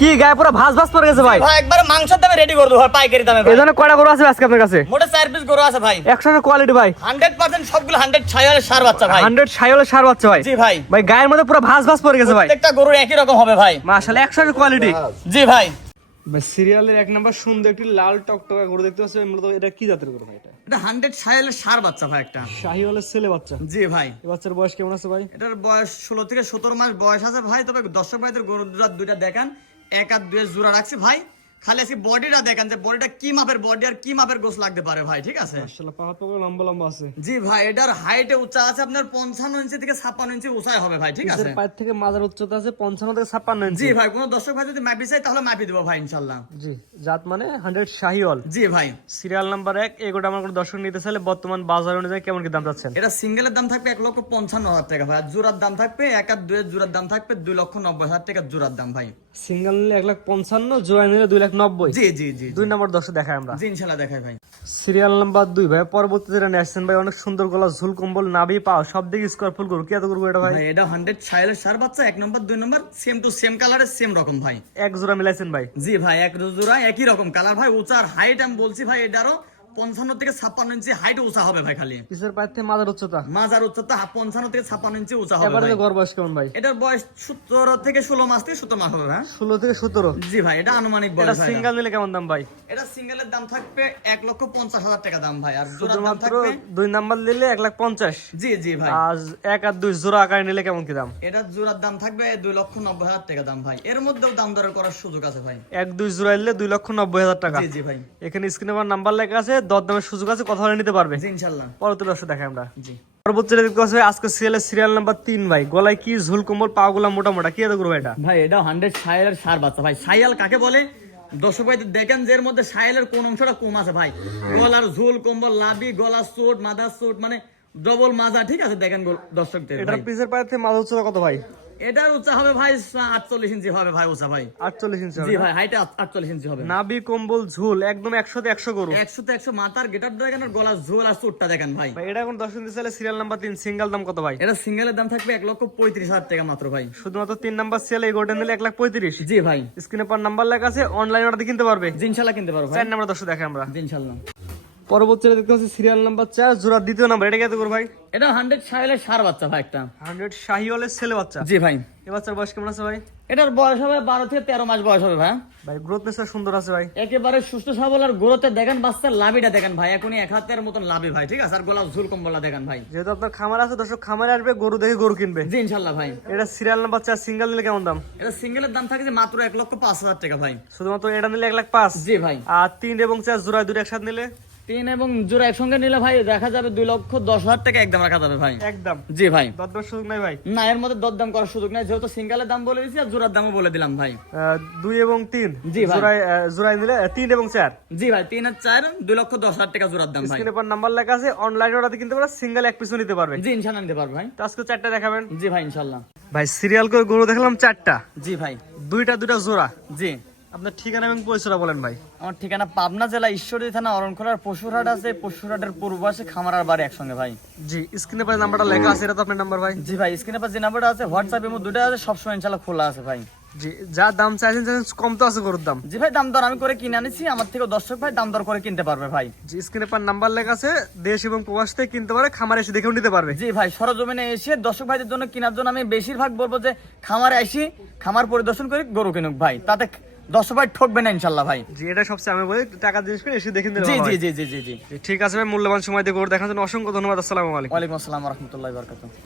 কি গায়ে পুরো ভাস ভাস পড়ে গেছে ভাই? ভাই একবার মাংসের দামে রেডি করে দেবো পাইকারি দামে ভাই। এই জন্য কয়টা গরু আছে আজকে আপনার কাছে? মোটে চার পিস গরু আছে ভাই। একশো কোয়ালিটি ভাই। হান্ড্রেড পার্সেন্ট সবগুলো হান্ড্রেড ছায়ালের সার বাচ্চা ভাই। হান্ড্রেড সার বাচ্চা ভাই। জি ভাই। ভাই গায়ের মধ্যে পুরো ভাস ভাস পড়ে গেছে ভাই। প্রত্যেকটা গরুর একই রকম হবে ভাই। মাশাআল্লাহ কোয়ালিটি জি ভাই। সিরিয়ালের এক নাম্বার সুন্দর একটি লাল টকটকা গরু দেখতে পাচ্ছেন মূলত এটা কি জাতের গরু ভাই এটা? এটা হান্ড্রেড ছায়ালের সার বাচ্চা ভাই একটা। শাহিওয়ালের ছেলে বাচ্চা। জি ভাই। এই বাচ্চার বয়স কেমন আছে ভাই? এটার বয়স ষোলো থেকে সতেরো মাস বয়স আছে ভাই তবে দর্শক ভাইদের গরু দুটা দুইটা দেখান। এক আর দুয়ের জোড়া রাখছি ভাই। খালি আজকে বডিটা দেখেন যে বডিটা কি মাপের বডি আর কি মাপের গোস লাগতে পারে ভাই ঠিক আছে? মাশাআল্লাহ পাহাড় পাহাড় লম্বা লম্বা আছে। জি ভাই এটার হাইটে উচ্চা আছে আপনার পঞ্চান্ন ইঞ্চি থেকে ছাপ্পান্ন ইঞ্চি উঁচাই হবে ভাই ঠিক আছে? নিচের পায়ের থেকে মাজার উচ্চতা আছে পঞ্চান্ন থেকে ছাপ্পান্ন ইঞ্চি জি ভাই কোনো দর্শক ভাই যদি মাপি চাই তাহলে মাপি দেবো ভাই ইনশাল্লাহ জি জাত মানে হান্ড্রেড শাহিওয়াল। জি ভাই। সিরিয়াল নাম্বার এক এগোটা আমার কোনো দর্শক নিতে চাইলে বর্তমান বাজার অনুযায়ী কেমন কি দাম চাচ্ছেন? এটা সিঙ্গেলের দাম থাকবে এক লক্ষ পঞ্চান্ন হাজার টাকা ভাই আর জোড়ার দাম থাকবে এক আর দুয়ের জোড়ার দাম থাকবে দুই লক্ষ নব্বই হাজার টাকা জোড়ার দাম ভাই। সিঙ্গেল নিলে এক লাখ পঞ্চান্ন জোড়া নিলে দুই লাখ নব্বই। জি জি জি দুই নম্বর দর্শক দেখায় আমরা। জি ইনশাল্লাহ দেখাই ভাই। সিরিয়াল নাম্বার দুই ভাই পরবর্তীতে যেটা নিয়ে ভাই অনেক সুন্দর গলা ঝুল কম্বল নাভি পাও সব দিকে স্কোয়ার ফুল করু কি এত করব এটা ভাই? এটা হান্ড্রেড ছাইলের সার বাচ্চা এক নম্বর দুই নম্বর সেম টু সেম কালারের সেম রকম ভাই। এক জোড়া মিলাইছেন ভাই। জি ভাই এক জোড়া একই রকম কালার ভাই উঁচার হাইট আমি বলছি ভাই এটারও পঞ্চান্ন থেকে ছাপ্পান্ন ইঞ্চি হাইট উঁচা হবে ভাই খালি। পিসের পায়ের থেকে মাজার উচ্চতা? মাজার উচ্চতা পঞ্চান্ন থেকে ছাপ্পান্ন ইঞ্চি উঁচা হবে এবারে গড় বয়স কেমন ভাই? এটার বয়স সতেরো থেকে ষোলো মাস থেকে সতেরো মাস হবে হ্যাঁ ষোলো থেকে সতেরো? জি ভাই এটা আনুমানিক বয়স সিঙ্গেল নিলে কেমন দাম ভাই? এটা সিঙ্গেলের দাম থাকবে এক লক্ষ পঞ্চাশ হাজার টাকা দাম ভাই আর জোড়ার দাম থাকবে দুই নাম্বার নিলে এক লাখ পঞ্চাশ। জি জি ভাই। আর এক আর দুই জোড়া আকারে নিলে কেমন কি দাম? এটা জোড়ার দাম থাকবে দুই লক্ষ নব্বই হাজার টাকা দাম ভাই। এর মধ্যেও দাম দরের করার সুযোগ আছে ভাই। এক দুই জোড়া নিলে দুই লক্ষ নব্বই হাজার টাকা। জি জি ভাই। এখানে স্ক্রিনে আমার নাম্বার লেখা আছে দর দামের সুযোগ আছে কথা বলে নিতে পারবে। ইনশাল্লাহ পরবর্তী দর্শক দেখাই আমরা। জি। পরবর্তী দেখতে পাচ্ছি আজকে সিরিয়ালের সিরিয়াল নাম্বার তিন ভাই। গলায় কি ঝুল কম্বল পা মোটা মোটা? কি এত এটা? ভাই এটা হান্ড্রেড সার বাচ্চা। ভাই সাইয়াল কাকে বলে? দর্শক ভাই দেখেন যে এর মধ্যে কোন অংশটা কম আছে ভাই। গলার ঝুল কম্বল লাভি গলার চোট মাথার চোট মানে ডবল মাজা ঠিক আছে? দেখেন দর্শকদের। পিসের পায়ের থেকে মাথা কত ভাই? এটার উঁচা হবে ভাই আটচল্লিশ ইঞ্চি হবে ভাই উঁচা ভাই। আটচল্লিশ ইঞ্চি জি ভাই হাইটে আটচল্লিশ ইঞ্চি হবে। নাবি কম্বল ঝুল একদম একশোতে একশো গরু। একশো তো একশো মাথার গেটার দেখেন আর গলার ঝোল আর চোটটা দেখেন ভাই। ভাই এটা এখন দর্শক দিতে চাইলে সিরিয়াল নাম্বার তিন সিঙ্গেল দাম কত ভাই? এটা সিঙ্গেলের দাম থাকবে এক লক্ষ পঁয়ত্রিশ হাজার টাকা মাত্র ভাই। শুধুমাত্র তিন নাম্বার সিরিয়াল এই গোটা নিলে এক লাখ পঁয়ত্রিশ। জি ভাই। স্ক্রিনে পর নাম্বার লেখা আছে অনলাইন অর্ডার কিনতে পারবে। জি ইনশাল্লাহ কিনতে পারব চার নাম্বার দর্শক দেখে আমরা। জি ইনশাল্লাহ পরবর্তী দেখতে পাচ্ছি সিরিয়াল নাম্বার চার জোড়া দ্বিতীয় নাম্বার এটা কত করব ভাই? এটা হান্ড্রেড সাইলের সার বাচ্চা ভাই একটা। হান্ড্রেড শাহিওয়ালের ছেলে বাচ্চা। জি ভাই। এ বাচ্চার বয়স কেমন আছে ভাই? এটার বয়স হবে বারো থেকে তেরো মাস বয়স হবে ভাই। ভাই গ্রোথ নেচার সুন্দর আছে ভাই। একেবারে সুস্থ সবল আর গোড়তে দেখেন বাচ্চার লাভিটা দেখেন ভাই এখনই এক হাতের মতন লাভি ভাই ঠিক আছে? আর গোলাপ ঝুল কম্বলা দেখেন ভাই। যেহেতু আপনার খামার আছে দর্শক খামারে আসবে গরু দেখে গরু কিনবে। জি ইনশাল্লাহ ভাই। এটা সিরিয়াল নাম্বার চার সিঙ্গেল নিলে কেমন দাম? এটা সিঙ্গেলের দাম থাকে যে মাত্র এক লক্ষ পাঁচ হাজার টাকা ভাই। শুধুমাত্র এটা নিলে এক লাখ পাঁচ। জি ভাই। আর তিন এবং চার জোড়া দুটো একসাথে নিলে? তিন এবং জোড়া একসঙ্গে নিলে ভাই দেখা যাবে দুই লক্ষ দশ হাজার টাকা একদম রাখা যাবে ভাই। একদম। জি ভাই। দরদার সুযোগ নাই ভাই। না এর মধ্যে দরদাম করার সুযোগ নাই যেহেতু সিঙ্গেলের দাম বলে দিয়েছি আর জোড়ার দামও বলে দিলাম ভাই। দুই এবং তিন। জি ভাই। জোড়ায় নিলে তিন এবং চার। জি ভাই তিন আর চার দুই লক্ষ দশ হাজার টাকা জোড়ার দাম ভাই। স্ক্রিনে পর নাম্বার লেখা আছে অনলাইন অর্ডার কিনতে পারবে সিঙ্গেল এক পিছু নিতে পারবে। জি ইনশাল্লাহ নিতে পারব ভাই। তো আজকে চারটা দেখাবেন। জি ভাই ইনশাল্লাহ ভাই সিরিয়াল করে গরু দেখলাম চারটা। জি ভাই। দুইটা দুইটা জোড়া। জি। আপনার ঠিকানা এবং পরিচয়টা বলেন ভাই। আমার ঠিকানা পাবনা জেলা ঈশ্বরী থানা অরণখোলার পশুরহাট আছে। পশুরহাটের পূর্ব পাশে খামারার বাড়ি একসঙ্গে ভাই। জি স্ক্রিনে পরে নাম্বারটা লেখা আছে এটা তো আপনার নাম্বার ভাই। জি ভাই স্ক্রিনে পাশে যে নাম্বারটা আছে হোয়াটসঅ্যাপ এবং দুটো আছে সবসময় ইনশাল্লাহ খোলা আছে ভাই। জি যা দাম চাইছেন চাইছেন কম তো আছে গরুর দাম। জি ভাই দাম দর আমি করে কিনে আনিছি আমার থেকে দর্শক ভাই দাম দর করে কিনতে পারবে ভাই। জি স্ক্রিনে পর নাম্বার লেখা আছে দেশ এবং প্রবাস থেকে কিনতে পারে খামার এসে দেখেও নিতে পারবে। জি ভাই সরজমিনে এসে দর্শক ভাইদের জন্য কেনার জন্য আমি বেশিরভাগ বলব যে খামারে আসি খামার পরিদর্শন করে গরু কিনুক ভাই তাতে দর্শক ভাই ঠকবে না ইনশাল্লাহ ভাই। জি এটা সবচেয়ে আমি বলি টাকা জিনিস করে এসে দেখে জি জি জি জি জি জি। ঠিক আছে ভাই মূল্যবান সময় দিয়ে গরু দেখার জন্য অসংখ্য ধন্যবাদ আসসালামু আলাইকুম। ওয়ালাইকুম আসসালাম রহমতুল্লাহ বরকাত